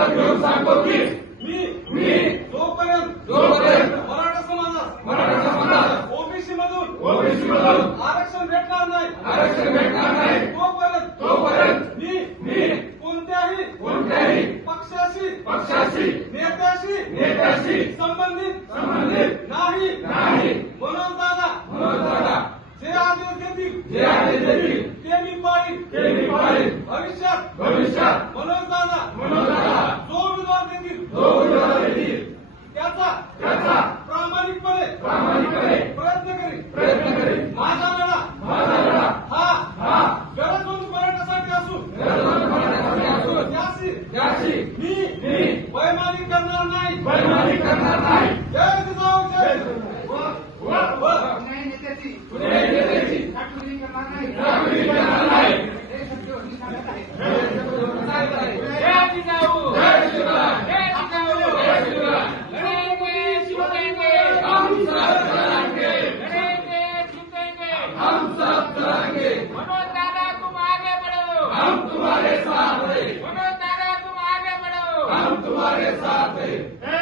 शपथ घेऊन सांगतो की मी जोपर्यंत मराठा समाजात ओबीसी मधून आरक्षण भेटणार नाही तोपर्यंत मी कोणत्याही पक्षाशी नेत्याशी संबंधित नाही म्हणून दादा जे आदेश देतील ते मी पाळीन भविष्यात म्हणून दादा जो उमेदवार देतील त्याचा प्रामाणिकपणे प्रयत्न करीन माझा लढा हा गरजवंत मराठासाठी असून त्याची मी वैमानिक करणार नाही जय जिजाऊ जय मनोज दादा तुम आगे बढ़ो, हम तुम्हारे साथ हैं। मनोज दादा तुम आगे बढ़ो, हम तुम्हारे साथ हैं।